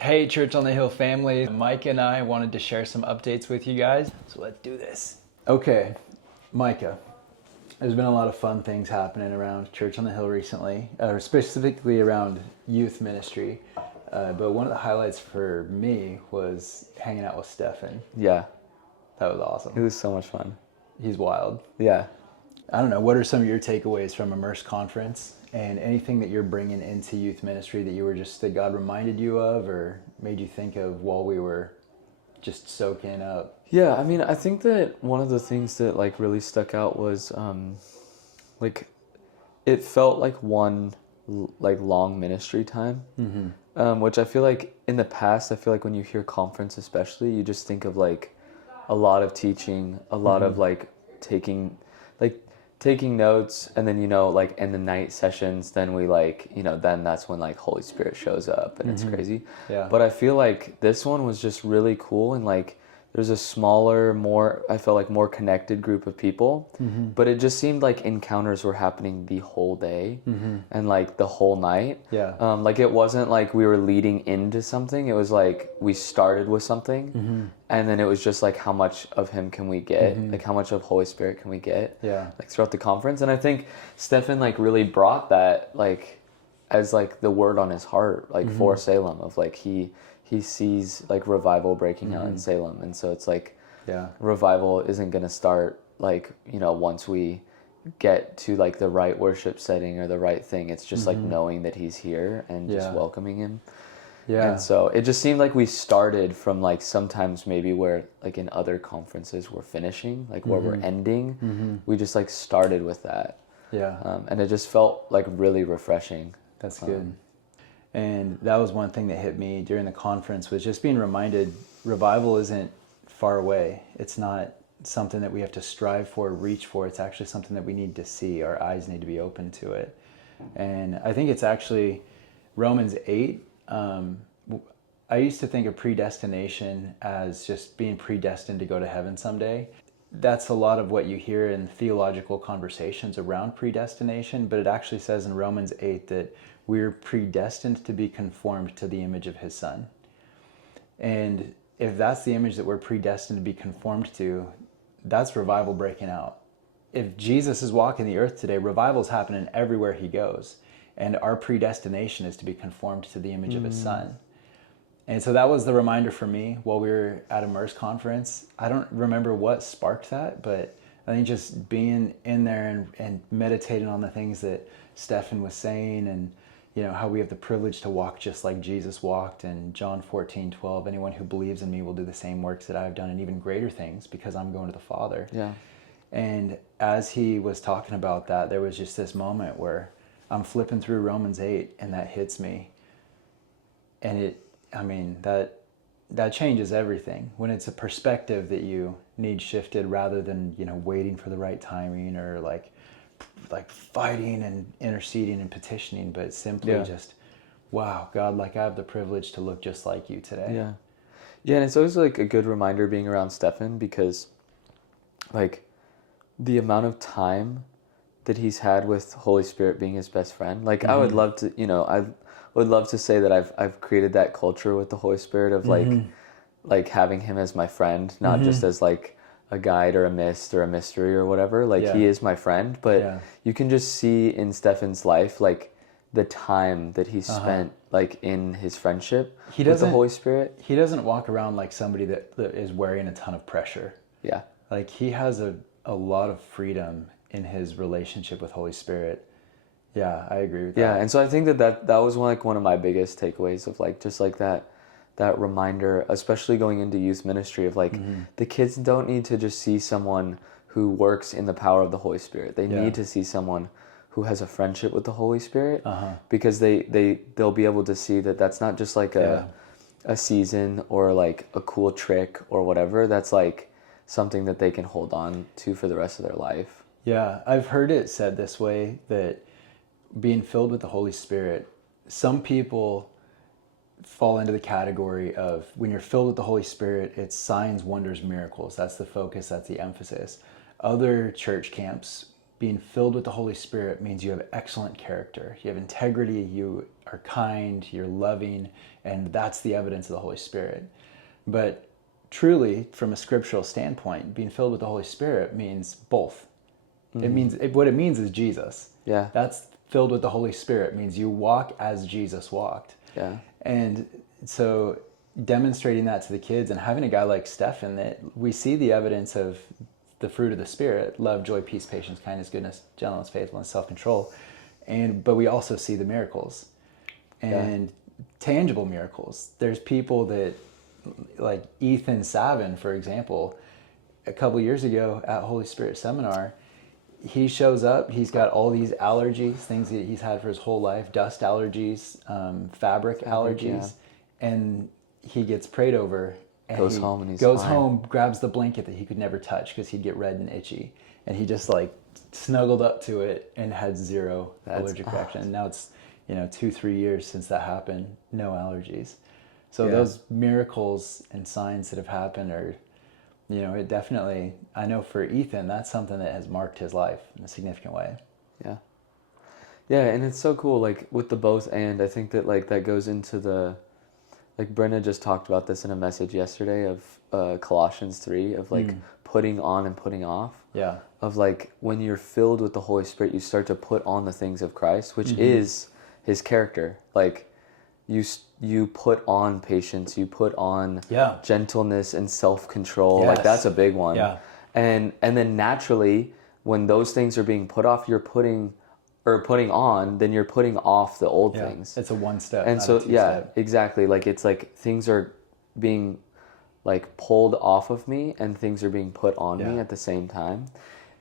Hey, Church on the Hill family. Mike and I wanted to share some updates with you guys, so let's do this. Okay, Micah, there's been a lot of fun things happening around Church on the Hill recently, or specifically around youth ministry. But one of the highlights for me was hanging out with Stefan. Yeah, That was it awesome. was so much fun. He's wild. Yeah. I don't know, what are some of your takeaways from Immerse Conference and anything that you're bringing into youth ministry that God reminded you of or made you think of while we were just soaking up? Yeah, I mean, I think that one of the things that like really stuck out was like it felt like one like long ministry time. Which I feel like in the past, I feel like when you hear conference especially, you just think of like a lot of teaching, a lot of like taking like taking notes, and then like in the night sessions, then we like then that's when like Holy Spirit shows up and it's crazy. Yeah. But I feel like this one was just really cool, and like there's a smaller, more, I felt like more connected group of people, but it just seemed like encounters were happening the whole day and like the whole night. Yeah. Like it wasn't like we were leading into something. It was like we started with something, and then it was just like how much of him can we get? Like how much of Holy Spirit can we get? Yeah. Like throughout the conference. And I think Stefan like really brought that like as like the word on his heart, like for Salem, of like he sees like revival breaking out in Salem. And so it's like Yeah. revival isn't going to start like once we get to like the right worship setting or the right thing. It's just like knowing that he's here and just Yeah. welcoming him. Yeah. And so it just seemed like we started from like sometimes maybe where like in other conferences we're finishing, like where we're ending. We just like started with that. Yeah. And it just felt like really refreshing. That's good. And that was one thing that hit me during the conference, was just being reminded revival isn't far away. It's not something that we have to strive for, reach for. It's actually something that we need to see. Our eyes need to be open to it. And I think it's actually Romans 8. I used to think of predestination as just being predestined to go to heaven someday. That's a lot of what you hear in theological conversations around predestination, but it actually says in Romans 8 that we're predestined to be conformed to the image of his Son. And if that's the image that we're predestined to be conformed to, that's revival breaking out. If Jesus is walking the earth today, revival's happening everywhere he goes. And our predestination is to be conformed to the image of his Son. And so that was the reminder for me while we were at Immerse Conference. I don't remember what sparked that, but I think just being in there and meditating on the things that Stefan was saying, and how we have the privilege to walk just like Jesus walked, and John 14:12, anyone who believes in me will do the same works that I have done and even greater things, because I'm going to the Father. Yeah. And as he was talking about that, there was just this moment where I'm flipping through Romans 8 and that hits me. And that changes everything when it's a perspective that you need shifted, rather than waiting for the right timing or like fighting and interceding and petitioning, but simply just, wow, God, like I have the privilege to look just like you today. Yeah, and it's always like a good reminder being around Stefan, because like the amount of time that he's had with Holy Spirit being his best friend, like I would love to I would love to say that I've created that culture with the Holy Spirit of like having him as my friend, not just as like a guide or a mist or a mystery or whatever. Like he is my friend, but you can just see in Stefan's life like the time that he spent like in his friendship with the Holy Spirit. He doesn't walk around like somebody that is wearing a ton of pressure. Yeah. Like he has a lot of freedom in his relationship with Holy Spirit. Yeah, I agree with that. Yeah, and so I think that was one of my biggest takeaways of like just like that reminder, especially going into youth ministry, of like the kids don't need to just see someone who works in the power of the Holy Spirit. They need to see someone who has a friendship with the Holy Spirit, because they'll be able to see that that's not just like a season or like a cool trick or whatever. That's like something that they can hold on to for the rest of their life. Yeah, I've heard it said this way, that being filled with the Holy Spirit, some people fall into the category of, when you're filled with the Holy Spirit, it's signs, wonders, miracles. That's the focus, that's the emphasis. Other church camps being filled with the Holy Spirit means you have excellent character. You have integrity, you are kind, you're loving, and that's the evidence of the Holy Spirit. But truly, from a scriptural standpoint, being filled with the Holy Spirit means both. What it means is Jesus. Yeah. That's filled with the Holy Spirit means you walk as Jesus walked. Yeah. And so demonstrating that to the kids and having a guy like Stephen, that we see the evidence of the fruit of the Spirit: love, joy, peace, patience, kindness, goodness, gentleness, faithfulness, self-control. But we also see the miracles and tangible miracles. There's people that, like Ethan Savin, for example, a couple years ago at Holy Spirit Seminar, he shows up, he's got all these allergies, things that he's had for his whole life, dust allergies, fabric allergies, and he gets prayed over. And goes he home and he's goes fine. home, grabs the blanket that he could never touch because he'd get red and itchy, and he just like snuggled up to it and had zero allergic reaction. And now it's 2-3 years since that happened, no allergies. So those miracles and signs that have happened are, it definitely, I know for Ethan, that's something that has marked his life in a significant way. Yeah. Yeah, and it's so cool, like with the both and, I think that like that goes into the, like Brenna just talked about this in a message yesterday of Colossians 3, of like putting on and putting off. Yeah. Of like when you're filled with the Holy Spirit, you start to put on the things of Christ, which is his character. Like you put on patience, you put on gentleness and self-control. Yes. Like that's a big one. Yeah. And then naturally, when those things are being put off, you're putting on, then you're putting off the old things. It's a one step. And not so a two-step. exactly. Like it's like things are being like pulled off of me and things are being put on me at the same time.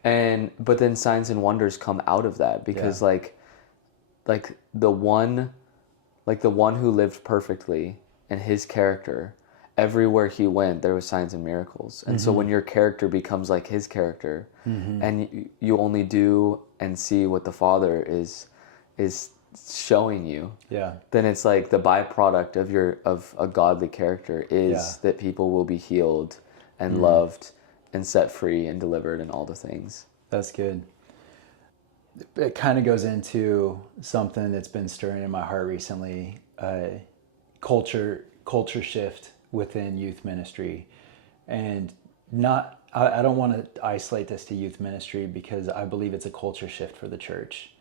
But then signs and wonders come out of that, because like the one who lived perfectly in his character, everywhere he went, there was signs and miracles. And so when your character becomes like his character, and you only do and see what the Father is showing you, then it's like the byproduct of a godly character is that people will be healed and loved and set free and delivered and all the things. That's good. It kind of goes into something that's been stirring in my heart recently, culture shift within youth ministry. And I don't want to isolate this to youth ministry, because I believe it's a culture shift for the church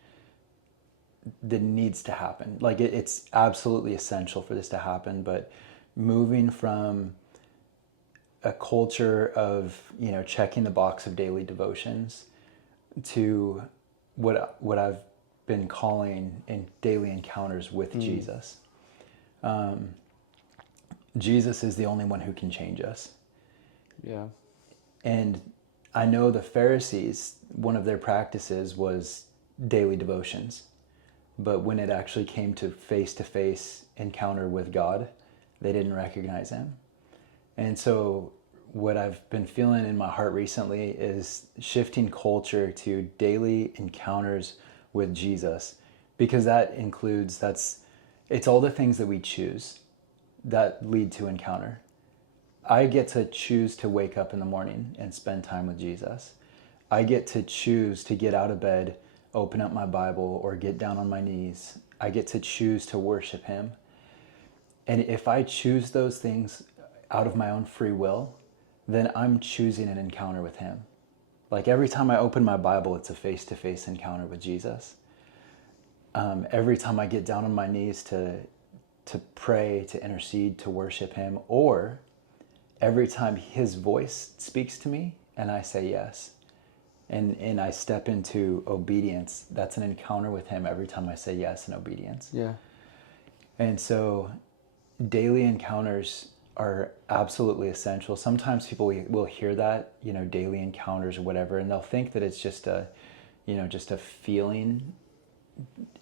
that needs to happen. Like it's absolutely essential for this to happen, but moving from a culture of, checking the box of daily devotions to what I've been calling in daily encounters with Jesus. Jesus is the only one who can change us. Yeah. And I know the Pharisees, one of their practices was daily devotions. But when it actually came to face-to-face encounter with God, they didn't recognize him. And so what I've been feeling in my heart recently is shifting culture to daily encounters with Jesus, because that includes, it's all the things that we choose that lead to encounter. I get to choose to wake up in the morning and spend time with Jesus. I get to choose to get out of bed, open up my Bible, or get down on my knees. I get to choose to worship him. And if I choose those things out of my own free will, then I'm choosing an encounter with him. Like every time I open my Bible, it's a face-to-face encounter with Jesus. Every time I get down on my knees to pray, to intercede, to worship him, or every time his voice speaks to me and I say yes, and I step into obedience, that's an encounter with him every time I say yes in obedience. Yeah. And so daily encounters are absolutely essential. Sometimes people will hear that, daily encounters or whatever, and they'll think that it's just a feeling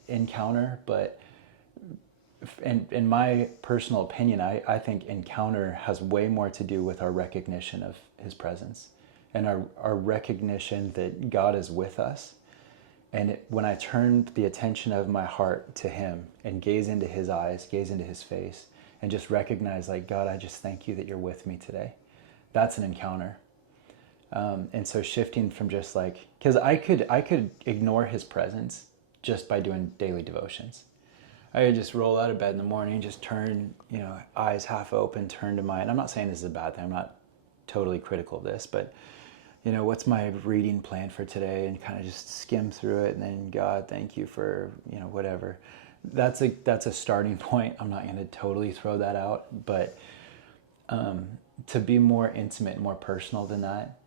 encounter. But in my personal opinion, I think encounter has way more to do with our recognition of his presence and our recognition that God is with us. And when I turned the attention of my heart to him and gaze into his eyes, gaze into his face, and just recognize, like, God, I just thank you that you're with me today. That's an encounter. And so shifting from just like, because I could ignore his presence just by doing daily devotions. I could just roll out of bed in the morning, just turn, eyes half open, turn to and I'm not saying this is a bad thing. I'm not totally critical of this, but what's my reading plan for today, and kind of just skim through it, and then God, thank you for, whatever. That's a starting point. I'm not going to totally throw that out, but to be more intimate, more personal than that.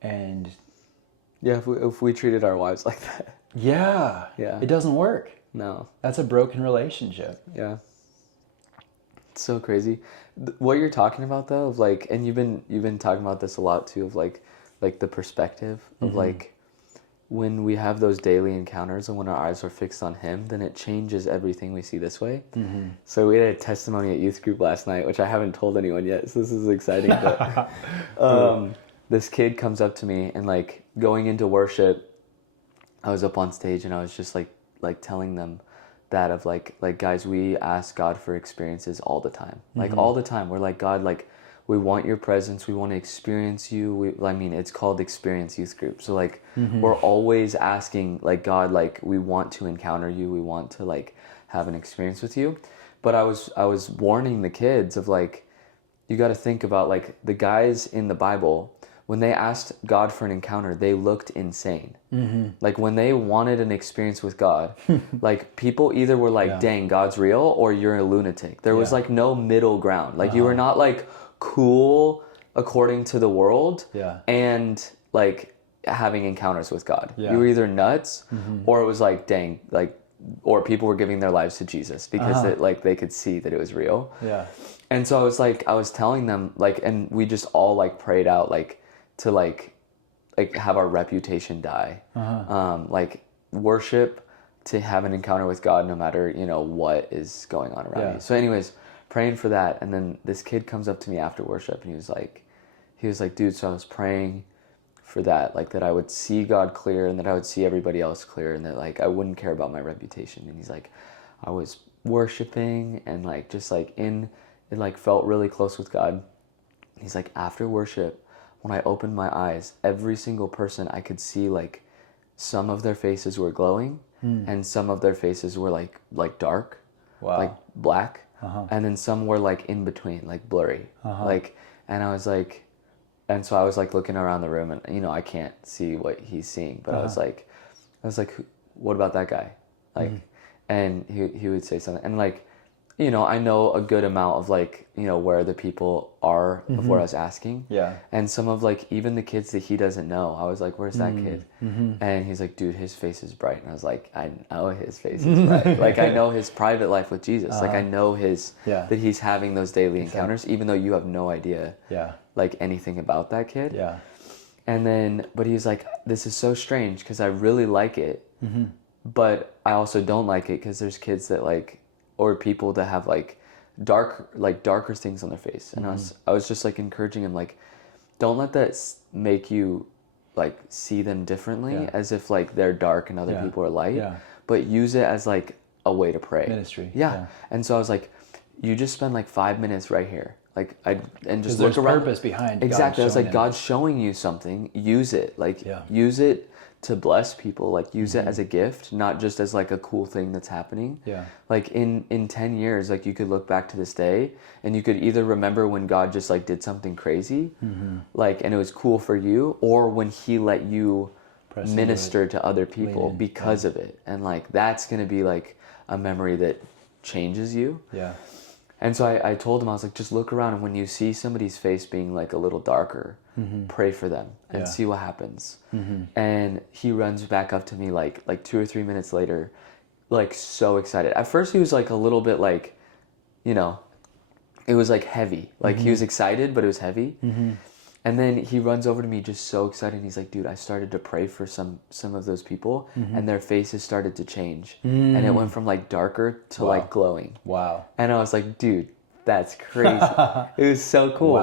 And yeah, if we treated our wives like that. Yeah. It doesn't work. No. That's a broken relationship. Yeah. It's so crazy. What you're talking about though, of like, and you've been talking about this a lot too, of like the perspective of like when we have those daily encounters and when our eyes are fixed on him, then it changes everything we see this way. So we had a testimony at youth group last night, which I haven't told anyone yet, so this is exciting. But this kid comes up to me, and like going into worship, I was up on stage and I was just like telling them that of like guys, we ask God for experiences all the time. Like all the time. We're like, God, like we want your presence. We want to experience you. It's called Experience Youth Group. So like we're always asking like, God, like we want to encounter you. We want to like have an experience with you. But I was warning the kids of like, you got to think about like the guys in the Bible, when they asked God for an encounter, they looked insane. Like when they wanted an experience with God, like people either were like, dang, God's real, or you're a lunatic. There was like no middle ground. Like you were not like cool according to the world and like having encounters with God. You were either nuts or it was like, dang, like, or people were giving their lives to Jesus because they could see that it was real. And so I was telling them like, and we just all like prayed out like to like have our reputation die. Like worship to have an encounter with God no matter, what is going on around you. So anyways, praying for that. And then this kid comes up to me after worship and he was like, dude, so I was praying for that, like that I would see God clear and that I would see everybody else clear and that like I wouldn't care about my reputation. And he's like, I was worshiping and like just like it like felt really close with God. He's like, after worship, when I opened my eyes, every single person I could see, like some of their faces were glowing and some of their faces were like dark, like black. And then some were like in between, like blurry, like, and I was like, and so I was like looking around the room and, I can't see what he's seeing, but I was like, what about that guy? Like, and he would say something and like, I know a good amount of like, where the people are of what I was asking. And some of like, even the kids that he doesn't know, I was like, where's that kid? And he's like, dude, his face is bright. And I was like, I know his face is bright. Like, I know his private life with Jesus. Like, I know that he's having those daily encounters, even though you have no idea, like anything about that kid. And then, but he was like, this is so strange because I really like it, but I also don't like it because there's kids that like, or people that have like darker things on their face. And I was just like encouraging him, like, don't let that make you like see them differently as if like they're dark and other people are light, but use it as like a way to pray. Ministry. And so I was like, you just spend like 5 minutes right here. Like and just look around. Purpose behind. Exactly. I was like, God's showing you something, use it. Like use it to bless people, like use it as a gift, not just as like a cool thing that's happening. Like in 10 years, like you could look back to this day and you could either remember when God just like did something crazy, like, and it was cool for you, or when he let you minister to other people because of it. And like, that's going to be like a memory that changes you. And so I told him, I was like, just look around and when you see somebody's face being like a little darker, pray for them and see what happens. And he runs back up to me like 2 or 3 minutes later, like so excited. At first he was like a little bit like, it was like heavy. Like he was excited, but it was heavy. And then he runs over to me just so excited. And he's like, dude, I started to pray for some of those people and their faces started to change. And it went from like darker to like glowing. And I was like, dude, that's crazy. It was so cool.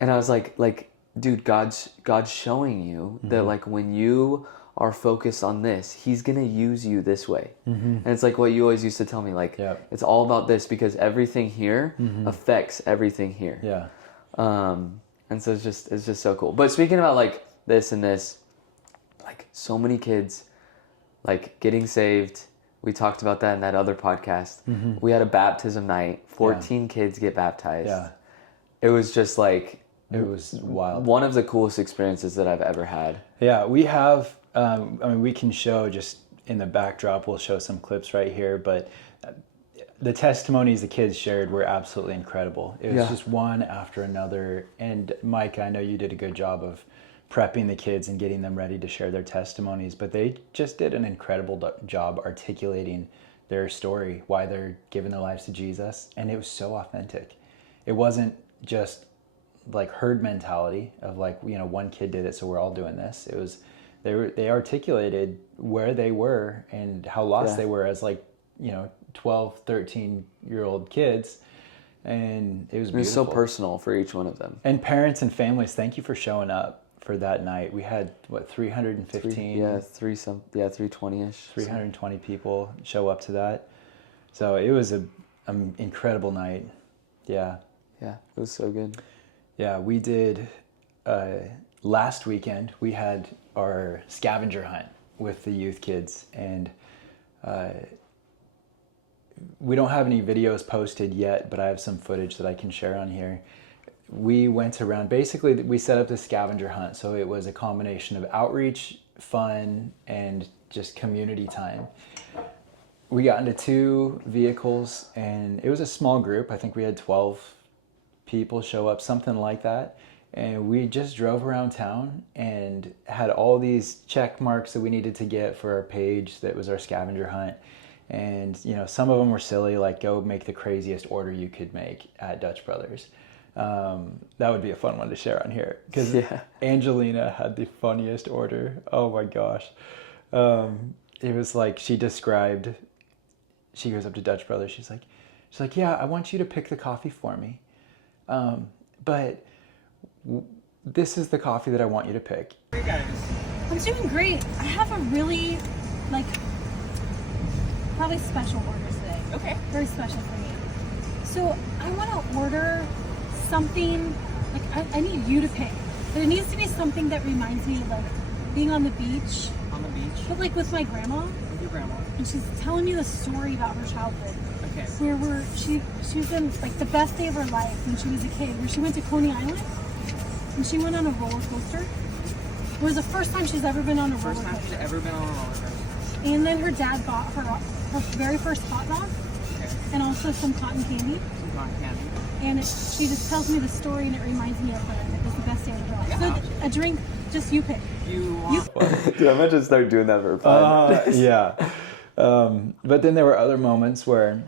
And I was like, dude, God's showing you that like when you are focused on this, he's going to use you this way. And it's like what you always used to tell me, like, it's all about this because everything here affects everything here. And so it's just so cool. But speaking about like this and this. Like so many kids, like getting saved. We talked about that in that other podcast. We had a baptism night. 14 kids get baptized. Yeah. It was just like... It was wild. One of the coolest experiences that I've ever had. Yeah, we have, we can show just in the backdrop, we'll show some clips right here, but the testimonies the kids shared were absolutely incredible. It was just one after another. And Mike, I know you did a good job of prepping the kids and getting them ready to share their testimonies, but they just did an incredible job articulating their story, why they're giving their lives to Jesus. And it was so authentic. It wasn't just like herd mentality of like, one kid did it, so we're all doing this. It was, they articulated where they were and how lost they were as 12, 13-year-old kids. And it was beautiful. It was so personal for each one of them. And parents and families, thank you for showing up for that night. We had 315? 320-ish. 320 people show up to that. So it was an incredible night. Yeah. Yeah, it was so good. Yeah, we did, last weekend, we had our scavenger hunt with the youth kids, and we don't have any videos posted yet, but I have some footage that I can share on here. We went around, basically we set up the scavenger hunt, so it was a combination of outreach, fun, and just community time. We got into 2 vehicles, and it was a small group. I think we had 12 people show up, something like that. And we just drove around town and had all these check marks that we needed to get for our page that was our scavenger hunt. And, some of them were silly, like go make the craziest order you could make at Dutch Brothers. That would be a fun one to share on here, because Angelina had the funniest order. Oh my gosh. It was like she goes up to Dutch Brothers. She's like, yeah, I want you to pick the coffee for me. But this is the coffee that I want you to pick. Hey guys. I'm doing great. I have a really, probably special order today. Okay. Very special for me. So I want to order something, I need you to pick. But it needs to be something that reminds me of being on the beach. On the beach? But with my grandma. With your grandma? And she's telling me the story about her childhood. Okay. Where she was in the best day of her life when she was a kid, where she went to Coney Island and she went on a roller coaster. It was the first time she's ever been on a roller coaster. First time she's ever been on a roller coaster. And then her dad bought her very first hot dog, and also some cotton candy. Some cotton candy. And she just tells me the story, and it reminds me of her. And it was the best day of her life. Yeah. So a drink, just you pick. You want... Dude, I might just start doing that for fun. Yeah. But then there were other moments where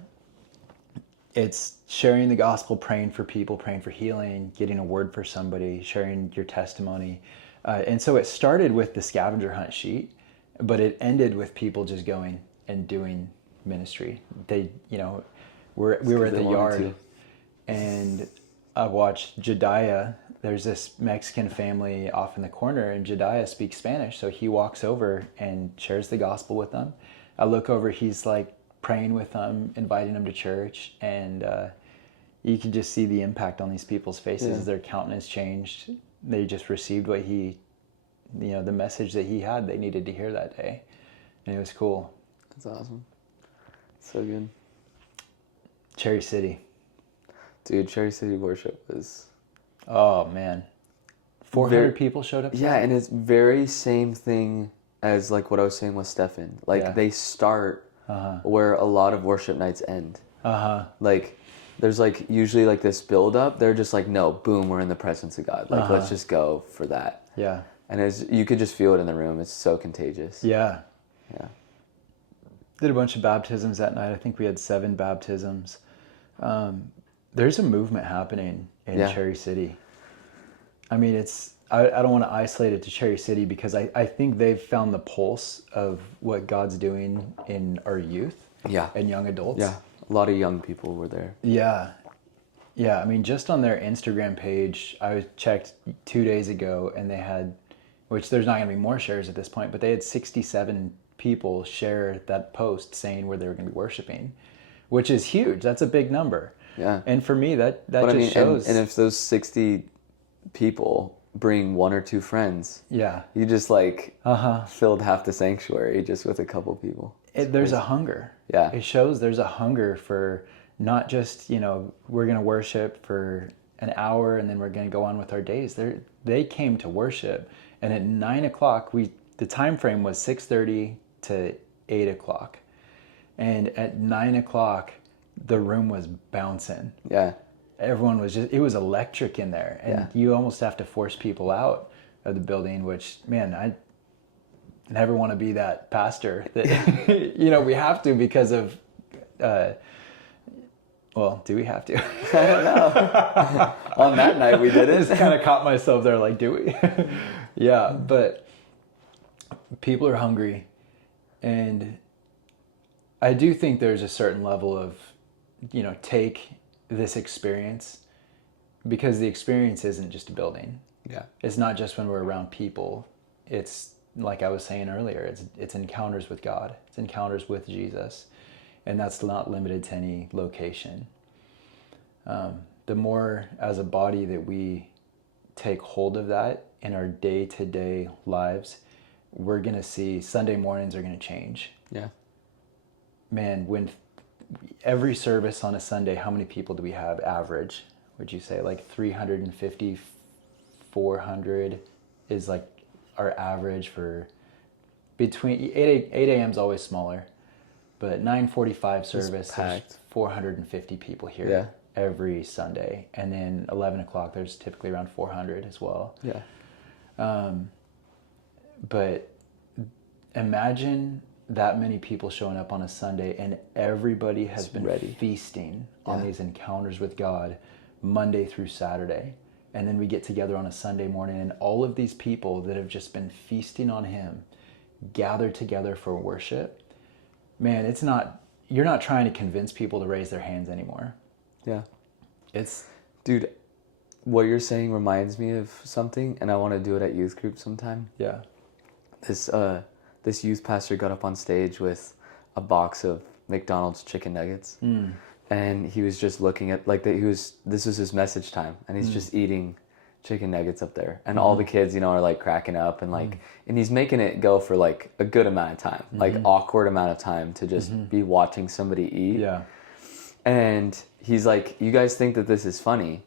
it's sharing the gospel, praying for people, praying for healing, getting a word for somebody, sharing your testimony. And so it started with the scavenger hunt sheet, but it ended with people just going and doing ministry. They, we were at the yard, and I watched Jediah. There's this Mexican family off in the corner, and Jediah speaks Spanish, so he walks over and shares the gospel with them. I look over, he's praying with them, inviting them to church, and you can just see the impact on these people's faces as their countenance changed. They just received what the message that he had, they needed to hear that day. And it was cool. That's awesome. So good. Cherry City. Dude, Cherry City worship was... Oh, man. 400 people showed up? Yeah, and it's very same thing as what I was saying with Stefan. They start where a lot of worship nights end. There's usually this build up. They're just no, boom, we're in the presence of God. Let's just go for that. Yeah. And you could just feel it in the room. It's so contagious. Yeah. Yeah. Did a bunch of baptisms that night. I think we had 7 baptisms. There's a movement happening in Cherry City. I mean, I don't want to isolate it to Cherry City, because I think they've found the pulse of what God's doing in our youth and young adults. Yeah, a lot of young people were there. Yeah. Yeah, I mean, just on their Instagram page, I checked 2 days ago, and they had, which there's not going to be more shares at this point, but they had 67 people share that post saying where they were going to be worshiping, which is huge. That's a big number. Yeah. And for me, that shows. And if those 60 people bring 1 or 2 friends, Yeah. you just like Uh-huh. filled half the sanctuary just with a couple people. There's a hunger. Yeah. It shows there's a hunger for not just, we're going to worship for an hour and then we're going to go on with our days. They came to worship. And at 9 o'clock, the time frame was 6:30 to 8 o'clock. And at 9 o'clock, the room was bouncing. Yeah. Everyone was it was electric in there. And you almost have to force people out of the building, which, man, I never want to be that pastor that, we have to because of, well, do we have to? I don't know. On that night we did I it. just kind of caught myself there like, do we? Yeah, but people are hungry. And I do think there's a certain level of, take this experience, because the experience isn't just a building. Yeah. It's not just when we're around people. It's like I was saying earlier, it's encounters with God. It's encounters with Jesus. And that's not limited to any location. The more as a body that we take hold of that in our day-to-day lives, we're going to see Sunday mornings are going to change. Yeah. Man, when every service on a Sunday, how many people do we have average? Would you say like 350, 400 is like our average for between 8 a.m. is always smaller, but 9:45 service, there's 450 people here every Sunday. And then 11 o'clock, there's typically around 400 as well. Yeah. But imagine that many people showing up on a Sunday and everybody has been feasting on these encounters with God Monday through Saturday. And then we get together on a Sunday morning and all of these people that have just been feasting on Him gather together for worship. Man, you're not trying to convince people to raise their hands anymore. Yeah. Dude, what you're saying reminds me of something, and I want to do it at youth group sometime. Yeah. This youth pastor got up on stage with a box of McDonald's chicken nuggets, and he was just looking at this was his message time, and he's just eating chicken nuggets up there, and all the kids, are like cracking up and and he's making it go for like a good amount of time, like awkward amount of time to just be watching somebody eat. Yeah. And he's like, you guys think that this is funny,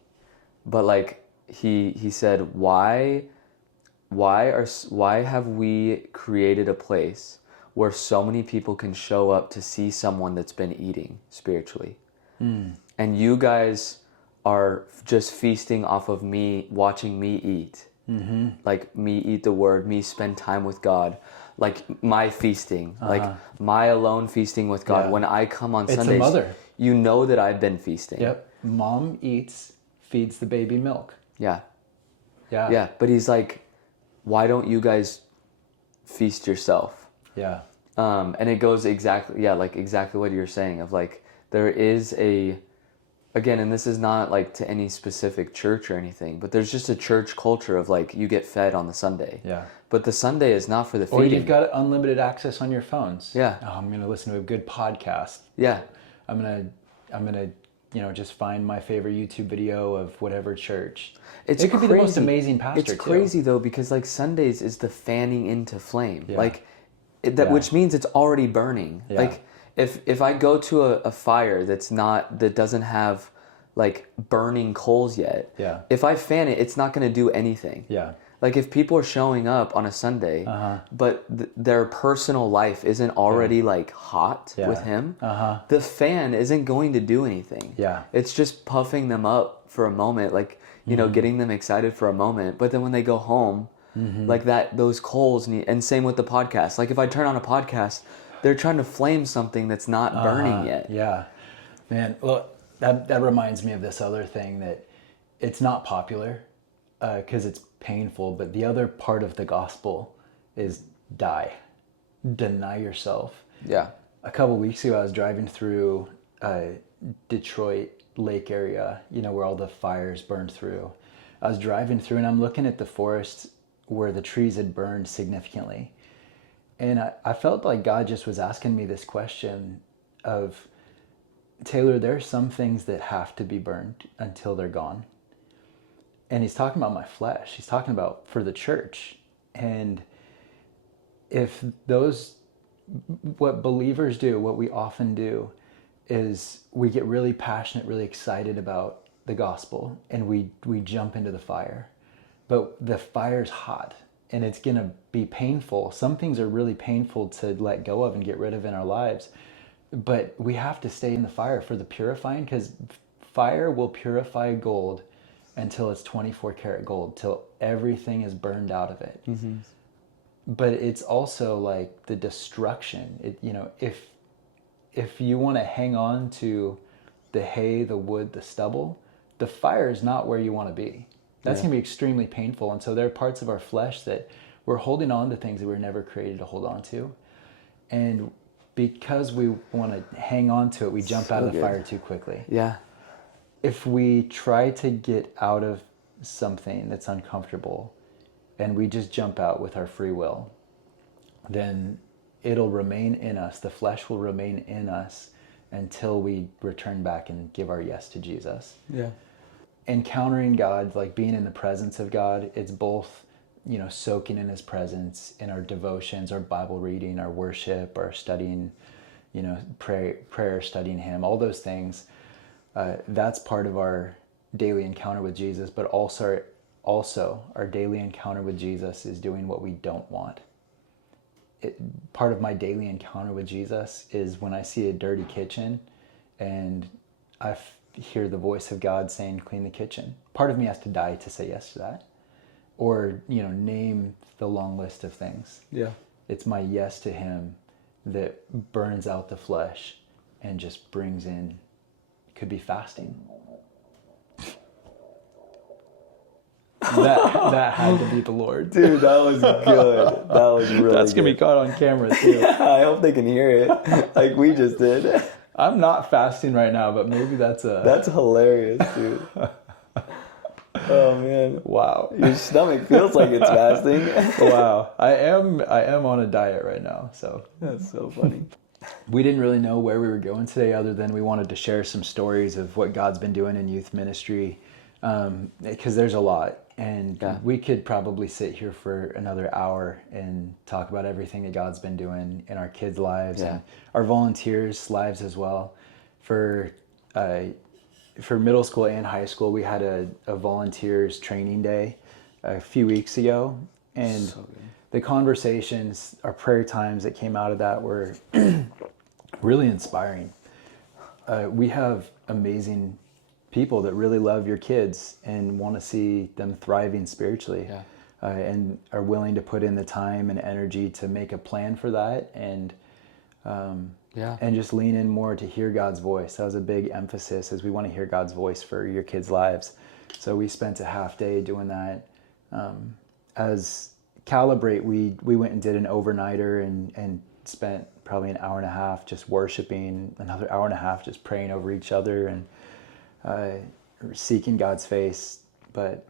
but like he said, why have we created a place where so many people can show up to see someone that's been eating spiritually? And you guys are just feasting off of me, watching me eat. Like me eat the word, me spend time with God, like my feasting, like my alone feasting with God. When I come on Sundays, a mother. You know that I've been feasting. Yep. Mom eats, feeds the baby milk. Yeah. Yeah. Yeah. But he's like, why don't you guys feast yourself? Yeah. And it goes exactly what you're saying of like, there is again, and this is not like to any specific church or anything, but there's just a church culture of like, you get fed on the Sunday. Yeah. But the Sunday is not for the feeding. Or you've got unlimited access on your phones. Yeah. Oh, I'm going to listen to a good podcast. Yeah. I'm going to, just find my favorite YouTube video of whatever church. It could be the most amazing pastor It's crazy though, because like Sundays is the fanning into flame. Yeah. Like which means it's already burning. Yeah. Like if I go to a fire that doesn't have like burning coals yet. Yeah. If I fan it, it's not going to do anything. Yeah. Like if people are showing up on a Sunday, but their personal life isn't already like hot with Him, the fan isn't going to do anything. Yeah. It's just puffing them up for a moment, like, getting them excited for a moment. But then when they go home, like those coals and same with the podcast. Like if I turn on a podcast, they're trying to flame something that's not burning yet. Yeah. Man, well, that reminds me of this other thing that it's not popular because it's painful, but the other part of the gospel is deny yourself. Yeah. A couple weeks ago, I was driving through Detroit Lake area, where all the fires burned through. I was driving through and I'm looking at the forest where the trees had burned significantly. And I felt like God just was asking me this question of, Taylor, there are some things that have to be burned until they're gone. And he's talking about my flesh. He's talking about for the church. And if what believers do, what we often do, is we get really passionate, really excited about the gospel, and we jump into the fire. But the fire's hot, and it's going to be painful. Some things are really painful to let go of and get rid of in our lives. But we have to stay in the fire for the purifying, because fire will purify gold until it's 24 karat gold, till everything is burned out of it. Mm-hmm. But it's also like the destruction. If you want to hang on to the hay, the wood, the stubble, the fire is not where you want to be. That's going to be extremely painful. And so there are parts of our flesh that we're holding on to things that we were never created to hold on to. And because we want to hang on to it, we jump out of the fire too quickly. Yeah. If we try to get out of something that's uncomfortable and we just jump out with our free will, then it'll remain in us. The flesh will remain in us until we return back and give our yes to Jesus. Yeah. Encountering God, like being in the presence of God, it's both, soaking in his presence in our devotions, our Bible reading, our worship, our studying, prayer, studying him, all those things. That's part of our daily encounter with Jesus, but also our daily encounter with Jesus is doing what we don't want. Part of my daily encounter with Jesus is when I see a dirty kitchen and I hear the voice of God saying, clean the kitchen. Part of me has to die to say yes to that. Or, name the long list of things. Yeah. It's my yes to him that burns out the flesh and just brings in, could be fasting. That had to be the Lord. Dude, that was good. That was really That's going to be caught on camera too. Yeah, I hope they can hear it like we just did. I'm not fasting right now, but maybe that's hilarious, dude. Oh man. Wow. Your stomach feels like it's fasting. Wow. I am on a diet right now, so. That's so funny. We didn't really know where we were going today, other than we wanted to share some stories of what God's been doing in youth ministry, because there's a lot. And we could probably sit here for another hour and talk about everything that God's been doing in our kids' lives and our volunteers' lives as well. For middle school and high school, we had a volunteers training day a few weeks ago. And the conversations, our prayer times that came out of that were really inspiring. We have amazing people that really love your kids and want to see them thriving spiritually, and are willing to put in the time and energy to make a plan for that, and just lean in more to hear God's voice. That was a big emphasis, as we want to hear God's voice for your kids' lives. So we spent a half day doing that. As Calibrate, we went and did an overnighter and spent probably an hour and a half just worshiping, another hour and a half just praying over each other and seeking God's face. But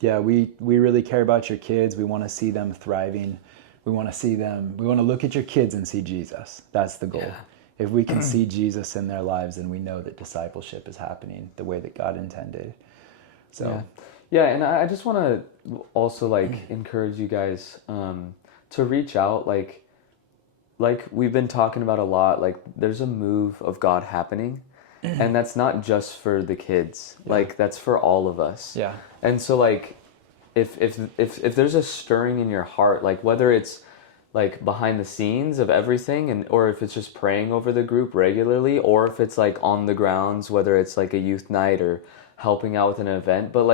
we really care about your kids. We want to see them thriving. We want to look at your kids and see Jesus. That's the goal. If we can see Jesus in their lives, then we know that discipleship is happening the way that God intended. So and I just want to also encourage you guys to reach out. Like we've been talking about a lot, there's a move of God happening. And that's not just for the kids. That's for all of us. Yeah. And so if there's a stirring in your heart, whether it's behind the scenes of everything, or if it's just praying over the group regularly, or if it's on the grounds, whether it's a youth night or helping out with an event, but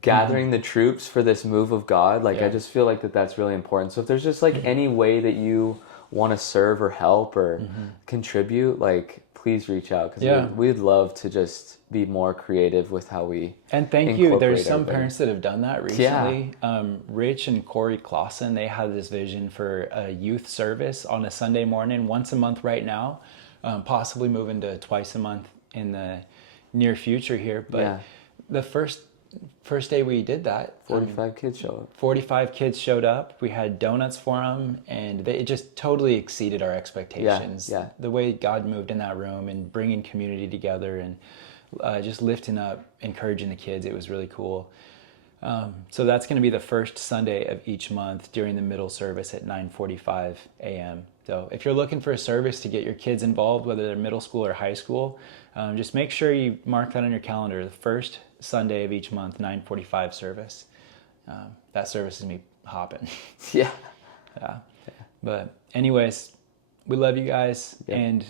gathering the troops for this move of God, I just feel that's really important. So if there's just any way that you want to serve or help or contribute, please reach out, because we'd love to just be more creative with how we and thank you. There's some parents that have done that recently. Rich and Corey Clausen, they had this vision for a youth service on a Sunday morning, once a month right now, possibly moving to twice a month in the near future here. But the first day we did that, 45 kids showed up. 45 kids showed up. We had donuts for them, and it just totally exceeded our expectations. The way God moved in that room and bringing community together and just lifting up, encouraging the kids. It was really cool. So that's going to be the first Sunday of each month during the middle service at 9:45 a.m. So if you're looking for a service to get your kids involved, whether they're middle school or high school, just make sure you mark that on your calendar. The first Sunday of each month, 9:45 service. That service is me hopping. Yeah. Yeah. But anyways, we love you guys, Yeah. and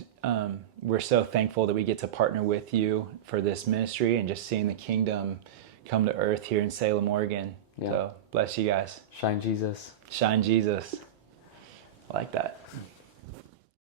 we're so thankful that we get to partner with you for this ministry and just seeing the kingdom come to earth here in Salem, Oregon. Yeah. So bless you guys. Shine Jesus. Shine Jesus. I like that.